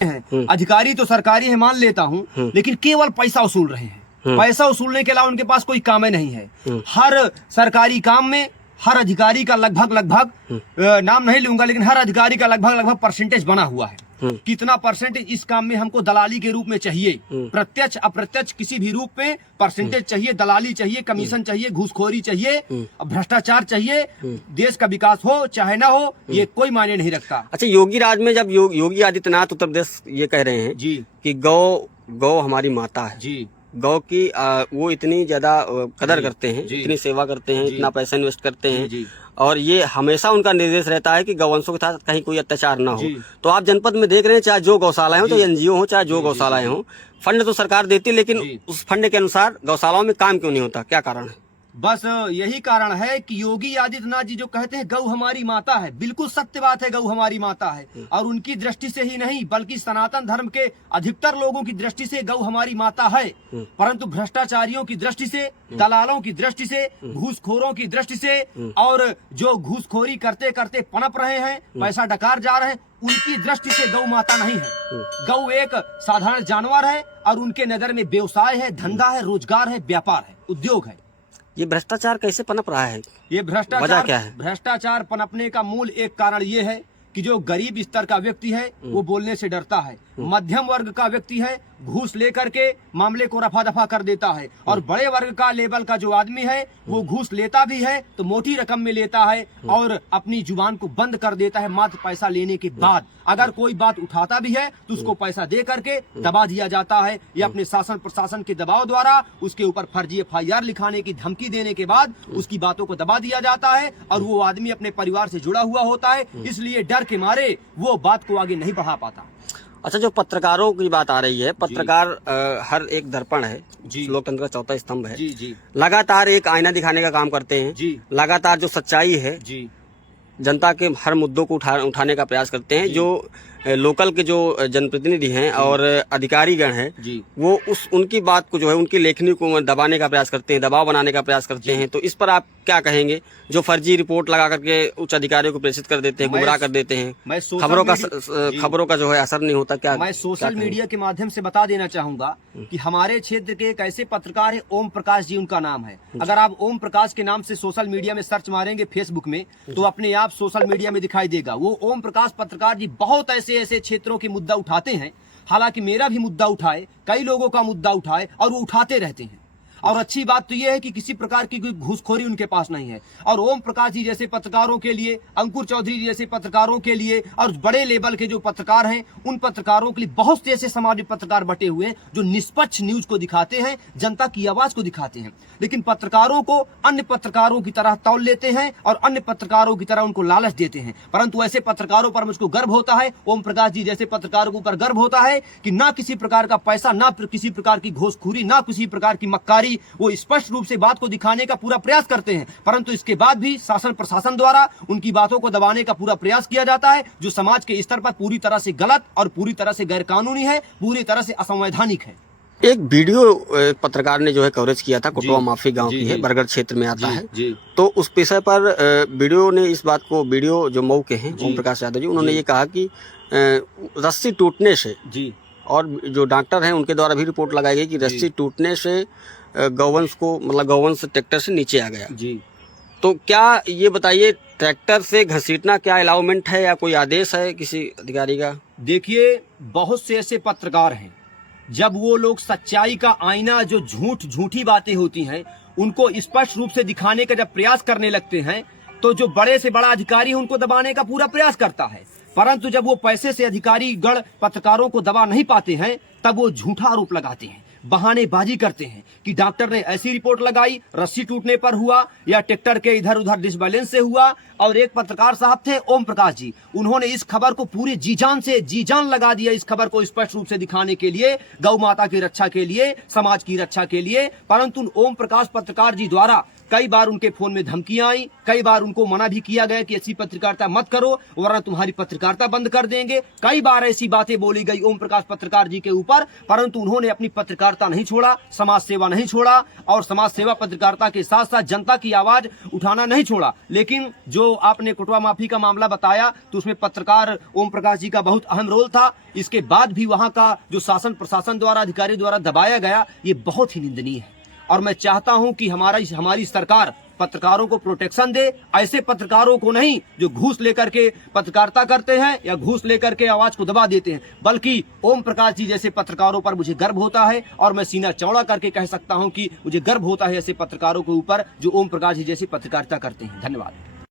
हैं। अधिकारी तो सरकारी है मान लेता हूँ, लेकिन केवल पैसा वसूल रहे हैं। पैसा वसूलने के अलावा उनके पास कोई काम ही नहीं है। हर सरकारी काम में हर अधिकारी का लगभग नाम नहीं लूंगा, लेकिन हर अधिकारी का लगभग परसेंटेज बना हुआ है। कितना परसेंटेज इस काम में हमको दलाली के रूप में चाहिए, प्रत्यक्ष अप्रत्यक्ष किसी भी रूप में परसेंटेज चाहिए, दलाली चाहिए, कमीशन चाहिए, घूसखोरी चाहिए, भ्रष्टाचार चाहिए। देश का विकास हो चाहे ना हो, ये कोई मायने नहीं रखता। अच्छा, योगी राज में जब योगी आदित्यनाथ उत्तर प्रदेश ये कह रहे हैं जी कि गौ हमारी माता है जी, गौ की वो इतनी ज्यादा कदर करते हैं, इतनी सेवा करते हैं, इतना पैसा इन्वेस्ट करते हैं, और ये हमेशा उनका निर्देश रहता है कि गौवंशों के साथ कहीं कोई अत्याचार ना हो। तो आप जनपद में देख रहे हैं, चाहे जो गौशालाएं हो, तो एनजीओ हो, चाहे जो गौशालाएं हो, फंड तो सरकार देती है, लेकिन उस फंड के अनुसार गौशालाओं में काम क्यों नहीं होता, क्या कारण है? बस यही कारण है कि योगी आदित्यनाथ जी जो कहते हैं गौ हमारी माता है, बिल्कुल सत्य बात है, गौ हमारी माता है। और उनकी दृष्टि से ही नहीं, बल्कि सनातन धर्म के अधिकतर लोगों की दृष्टि से गौ हमारी माता है। परंतु भ्रष्टाचारियों की दृष्टि से, दलालों की दृष्टि से, घूसखोरों की दृष्टि से, और जो घूसखोरी करते करते पनप रहे हैं, पैसा डकार जा रहे हैं, उनकी दृष्टि से गौ माता नहीं है। गौ एक साधारण जानवर है, और उनके नजर में व्यवसाय है, धंधा है, रोजगार है, व्यापार है, उद्योग है। ये भ्रष्टाचार कैसे पनप रहा है? ये वजह क्या है? भ्रष्टाचार पनपने का मूल एक कारण ये है कि जो गरीब स्तर का व्यक्ति है वो बोलने से डरता है, मध्यम वर्ग का व्यक्ति है घूस लेकर के मामले को रफा दफा कर देता है, और बड़े वर्ग का लेवल का जो आदमी है वो घूस लेता भी है तो मोटी रकम में लेता है, और अपनी जुबान को बंद कर देता है मात्र पैसा लेने के बाद। अगर कोई बात उठाता भी है तो उसको पैसा दे करके दबा दिया जाता है, या अपने शासन प्रशासन के दबाव द्वारा उसके ऊपर फर्जी FIR लिखाने की धमकी देने के बाद उसकी बातों को दबा दिया जाता है, और वो आदमी अपने परिवार से जुड़ा हुआ होता है, इसलिए डर के मारे वो बात को आगे नहीं बढ़ा पाता। अच्छा, जो पत्रकारों की बात आ रही है, पत्रकार हर एक दर्पण है, लोकतंत्र का चौथा स्तंभ है, जी लगातार एक आईना दिखाने का काम करते हैं जी, लगातार जो सच्चाई है जी, जनता के हर मुद्दों को उठाने का प्रयास करते हैं। जो लोकल के जो जनप्रतिनिधि हैं और अधिकारीगण हैं, वो उनकी बात को जो है, उनकी लेखनी को दबाने का प्रयास करते हैं, दबाव बनाने का प्रयास करते हैं। तो इस पर आप क्या कहेंगे, जो फर्जी रिपोर्ट लगा करके उच्च अधिकारियों को प्रेषित कर देते हैं, गुमराह कर देते हैं, खबरों का जो है असर नहीं होता? क्या मैं सोशल मीडिया के माध्यम से बता देना चाहूंगा कि हमारे क्षेत्र के एक ऐसे पत्रकार है, ओम प्रकाश जी उनका नाम है। अगर आप ओम प्रकाश के नाम से सोशल मीडिया में सर्च मारेंगे फेसबुक में, तो अपने आप सोशल मीडिया में दिखाई देगा। वो ओम प्रकाश पत्रकार जी बहुत ऐसे क्षेत्रों के मुद्दा उठाते हैं, हालांकि मेरा भी मुद्दा उठाए, कई लोगों का मुद्दा उठाए, और वो उठाते रहते हैं। और अच्छी बात तो यह है कि किसी प्रकार की कोई घूसखोरी उनके पास नहीं है। और ओम प्रकाश जी जैसे पत्रकारों के लिए, अंकुर चौधरी जी जैसे पत्रकारों के लिए, और बड़े लेवल के जो पत्रकार हैं, उन पत्रकारों के लिए बहुत से ऐसे समाज में पत्रकार बटे हुए हैं जो निष्पक्ष न्यूज को दिखाते हैं, जनता की आवाज को दिखाते हैं। लेकिन पत्रकारों को अन्य पत्रकारों की तरह तौल लेते हैं और अन्य पत्रकारों की तरह उनको लालच देते हैं। परंतु ऐसे पत्रकारों पर मुझको गर्व होता है, ओम प्रकाश जी जैसे पत्रकारों के ऊपर गर्व होता है कि ना किसी प्रकार का पैसा, ना किसी प्रकार की घूसखोरी, ना किसी प्रकार की मक्कारी, वो स्पष्ट रूप से बात को दिखाने का पूरा प्रयास करते हैं। परंतु इसके बाद भी शासन प्रशासन द्वारा उनकी बातों को दबाने का पूरा प्रयास किया जाता है, जो समाज के स्तर पर पूरी तरह से गलत और पूरी तरह से गैर कानूनी है, पूरी तरह से असंवैधानिक है। एक वीडियो पत्रकार ने जो है कवरेज किया था, कुटवा माफी गांव की है, बरगढ़ क्षेत्र में आता है, तो उस विषय पर वीडियो ने इस बात को, वीडियो जो मऊ के हैं ओम प्रकाश यादव जी, उन्होंने ये कहा कि रस्सी टूटने से जी, और जो डॉक्टर हैं उनके द्वारा भी रिपोर्ट लगाई गई कि रस्सी टूटने से गौवंश को, मतलब गौवंश ट्रैक्टर से नीचे आ गया जी। तो क्या ये बताइए, ट्रैक्टर से घसीटना क्या अलाउमेंट है या कोई आदेश है किसी अधिकारी का? देखिए, बहुत से ऐसे पत्रकार हैं, जब वो लोग सच्चाई का आईना, जो झूठी बातें होती हैं, उनको स्पष्ट रूप से दिखाने का जब प्रयास करने लगते हैं, तो जो बड़े से बड़ा अधिकारी है उनको दबाने का पूरा प्रयास करता है। परंतु जब वो पैसे से अधिकारी गण पत्रकारों को दबा नहीं पाते हैं, तब वो झूठा आरोप लगाते हैं, बहानेबाजी करते हैं कि डॉक्टर ने ऐसी रिपोर्ट लगाई, रस्सी टूटने पर हुआ, या ट्रैक्टर के इधर उधर डिसबैलेंस से हुआ। और एक पत्रकार साहब थे ओम प्रकाश जी, उन्होंने इस खबर को पूरी जी जान लगा दिया, इस खबर को स्पष्ट रूप से दिखाने के लिए, गौ माता की रक्षा के लिए, समाज की रक्षा के लिए। परंतु ओम प्रकाश पत्रकार जी द्वारा कई बार उनके फोन में धमकियां आई, कई बार उनको मना भी किया गया कि ऐसी पत्रकारिता मत करो वरना तुम्हारी पत्रकारिता बंद कर देंगे। कई बार ऐसी बातें बोली गई ओम प्रकाश पत्रकार जी के ऊपर, परंतु उन्होंने अपनी पत्रकारिता नहीं छोड़ा, समाज सेवा नहीं छोड़ा और समाज सेवा पत्रकारिता के साथ साथ जनता की आवाज उठाना नहीं छोड़ा। लेकिन जो आपने कोटवा माफी का मामला बताया तो उसमें पत्रकार ओम प्रकाश जी का बहुत अहम रोल था। इसके बाद भी वहां का जो शासन प्रशासन द्वारा अधिकारी द्वारा दबाया गया ये बहुत ही निंदनीय है और मैं चाहता हूं कि हमारी सरकार पत्रकारों को प्रोटेक्शन दे, ऐसे पत्रकारों को नहीं जो घूस लेकर के पत्रकारिता करते हैं या घूस लेकर के आवाज को दबा देते हैं, बल्कि ओम प्रकाश जी जैसे पत्रकारों पर मुझे गर्व होता है और मैं सीना चौड़ा करके कह सकता हूं कि मुझे गर्व होता है ऐसे पत्रकारों के ऊपर जो ओम प्रकाश जी जैसी पत्रकारिता करते हैं। धन्यवाद।